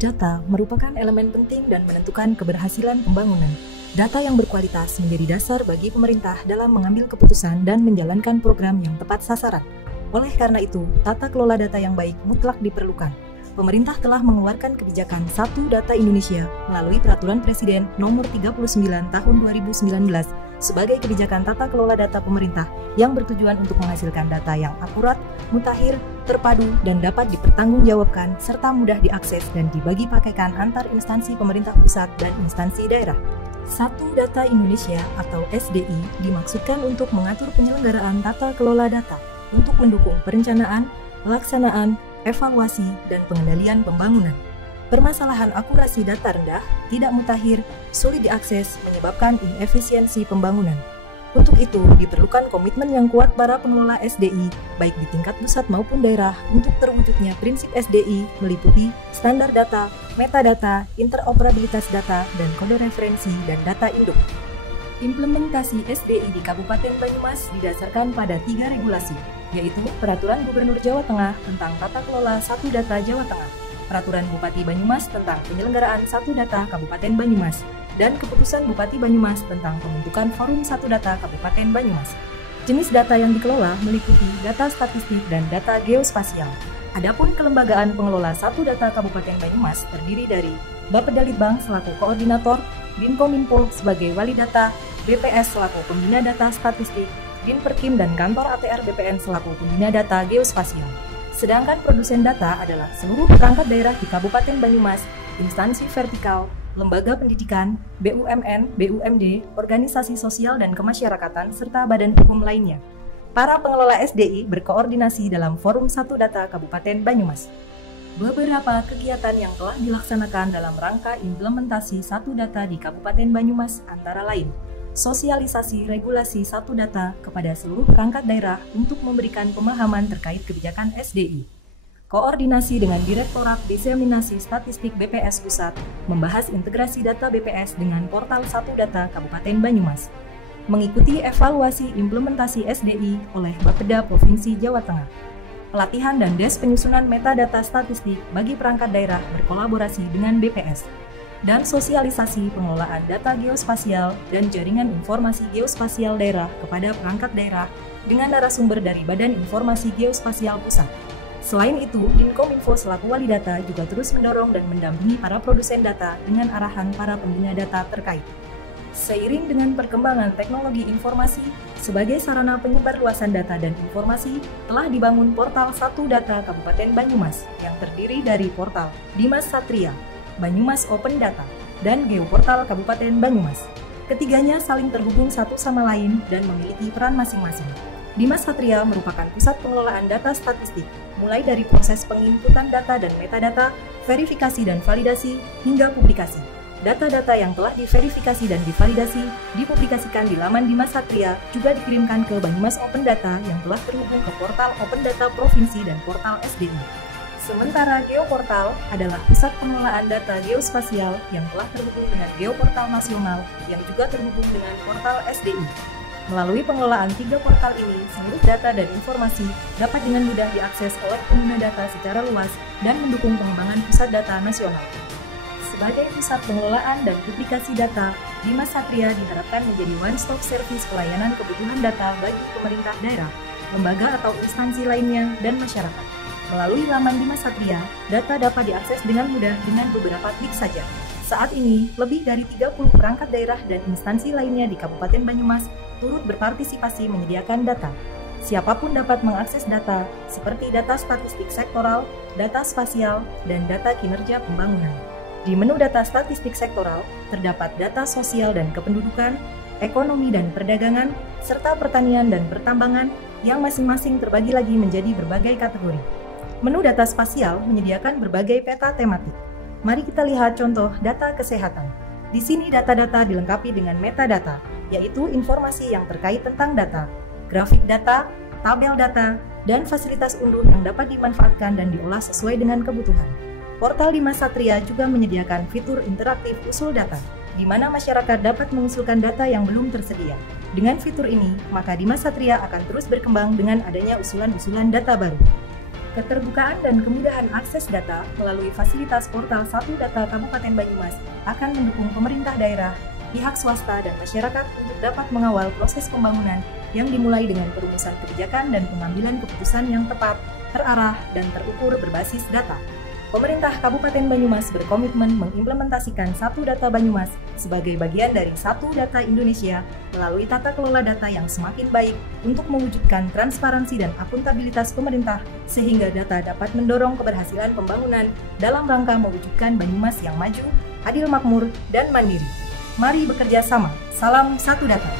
Data merupakan elemen penting dan menentukan keberhasilan pembangunan. Data yang berkualitas menjadi dasar bagi pemerintah dalam mengambil keputusan dan menjalankan program yang tepat sasaran. Oleh karena itu, tata kelola data yang baik mutlak diperlukan. Pemerintah telah mengeluarkan kebijakan Satu Data Indonesia melalui Peraturan Presiden Nomor 39 Tahun 2019 sebagai kebijakan tata kelola data pemerintah yang bertujuan untuk menghasilkan data yang akurat, mutakhir, terpadu, dan dapat dipertanggungjawabkan serta mudah diakses dan dibagi pakaikan antar instansi pemerintah pusat dan instansi daerah. Satu Data Indonesia atau SDI dimaksudkan untuk mengatur penyelenggaraan tata kelola data untuk mendukung perencanaan, pelaksanaan, evaluasi, dan pengendalian pembangunan. Permasalahan akurasi data rendah, tidak mutakhir, sulit diakses, menyebabkan inefisiensi pembangunan. Untuk itu, diperlukan komitmen yang kuat para pengelola SDI, baik di tingkat pusat maupun daerah, untuk terwujudnya prinsip SDI meliputi standar data, metadata, interoperabilitas data, dan kode referensi dan data induk. Implementasi SDI di Kabupaten Banyumas didasarkan pada 3 regulasi, yaitu Peraturan Gubernur Jawa Tengah tentang Tata Kelola Satu Data Jawa Tengah, Peraturan Bupati Banyumas tentang penyelenggaraan Satu Data Kabupaten Banyumas, dan Keputusan Bupati Banyumas tentang pembentukan Forum Satu Data Kabupaten Banyumas. Jenis data yang dikelola meliputi data statistik dan data geospasial. Adapun kelembagaan pengelola Satu Data Kabupaten Banyumas terdiri dari Bapedalitbang selaku koordinator, Dinkominfo sebagai wali data, BPS selaku pembina data statistik, Dinperkim dan kantor ATR BPN selaku pembina data geospasial. Sedangkan produsen data adalah seluruh perangkat daerah di Kabupaten Banyumas, instansi vertikal, lembaga pendidikan, BUMN, BUMD, organisasi sosial dan kemasyarakatan, serta badan hukum lainnya. Para pengelola SDI berkoordinasi dalam Forum Satu Data Kabupaten Banyumas. Beberapa kegiatan yang telah dilaksanakan dalam rangka implementasi Satu Data di Kabupaten Banyumas antara lain: sosialisasi regulasi Satu Data kepada seluruh perangkat daerah untuk memberikan pemahaman terkait kebijakan SDI. Koordinasi dengan Direktorat Diseminasi Statistik BPS Pusat membahas integrasi data BPS dengan portal Satu Data Kabupaten Banyumas. Mengikuti evaluasi implementasi SDI oleh Bapeda Provinsi Jawa Tengah. Pelatihan dan des penyusunan metadata statistik bagi perangkat daerah berkolaborasi dengan BPS. Dan sosialisasi pengelolaan data geospasial dan jaringan informasi geospasial daerah kepada perangkat daerah dengan narasumber dari Badan Informasi Geospasial Pusat. Selain itu, Dinkominfo selaku wali data juga terus mendorong dan mendampingi para produsen data dengan arahan para pembina data terkait. Seiring dengan perkembangan teknologi informasi, sebagai sarana penyebar luasan data dan informasi, telah dibangun portal Satu Data Kabupaten Banyumas yang terdiri dari portal Dimas Satria, Banyumas Open Data, dan Geoportal Kabupaten Banyumas. Ketiganya saling terhubung satu sama lain dan memiliki peran masing-masing. Dimas Satria merupakan pusat pengelolaan data statistik, mulai dari proses penginputan data dan metadata, verifikasi dan validasi, hingga publikasi. Data-data yang telah diverifikasi dan divalidasi dipublikasikan di laman Dimas Satria juga dikirimkan ke Banyumas Open Data yang telah terhubung ke portal Open Data Provinsi dan portal SDI. Sementara Geoportal adalah pusat pengelolaan data geospasial yang telah terhubung dengan Geoportal Nasional yang juga terhubung dengan portal SDI. Melalui pengelolaan 3 portal ini, seluruh data dan informasi dapat dengan mudah diakses oleh pengguna data secara luas dan mendukung pengembangan pusat data nasional. Sebagai pusat pengelolaan dan publikasi data, Dimas Satria diharapkan menjadi one-stop service pelayanan kebutuhan data bagi pemerintah daerah, lembaga atau instansi lainnya, dan masyarakat. Melalui laman Dimas Satria, data dapat diakses dengan mudah dengan beberapa klik saja. Saat ini, lebih dari 30 perangkat daerah dan instansi lainnya di Kabupaten Banyumas turut berpartisipasi menyediakan data. Siapapun dapat mengakses data, seperti data statistik sektoral, data spasial, dan data kinerja pembangunan. Di menu data statistik sektoral, terdapat data sosial dan kependudukan, ekonomi dan perdagangan, serta pertanian dan pertambangan yang masing-masing terbagi lagi menjadi berbagai kategori. Menu data spasial menyediakan berbagai peta tematik. Mari kita lihat contoh data kesehatan. Di sini data-data dilengkapi dengan metadata, yaitu informasi yang terkait tentang data, grafik data, tabel data, dan fasilitas unduh yang dapat dimanfaatkan dan diolah sesuai dengan kebutuhan. Portal Dimas Satria juga menyediakan fitur interaktif usul data, di mana masyarakat dapat mengusulkan data yang belum tersedia. Dengan fitur ini, maka Dimas Satria akan terus berkembang dengan adanya usulan-usulan data baru. Keterbukaan dan kemudahan akses data melalui fasilitas portal Satu Data Kabupaten Banyumas akan mendukung pemerintah daerah, pihak swasta, dan masyarakat untuk dapat mengawal proses pembangunan yang dimulai dengan perumusan kebijakan dan pengambilan keputusan yang tepat, terarah, dan terukur berbasis data. Pemerintah Kabupaten Banyumas berkomitmen mengimplementasikan Satu Data Banyumas sebagai bagian dari Satu Data Indonesia melalui tata kelola data yang semakin baik untuk mewujudkan transparansi dan akuntabilitas pemerintah sehingga data dapat mendorong keberhasilan pembangunan dalam rangka mewujudkan Banyumas yang maju, adil makmur, dan mandiri. Mari bekerja sama. Salam Satu Data.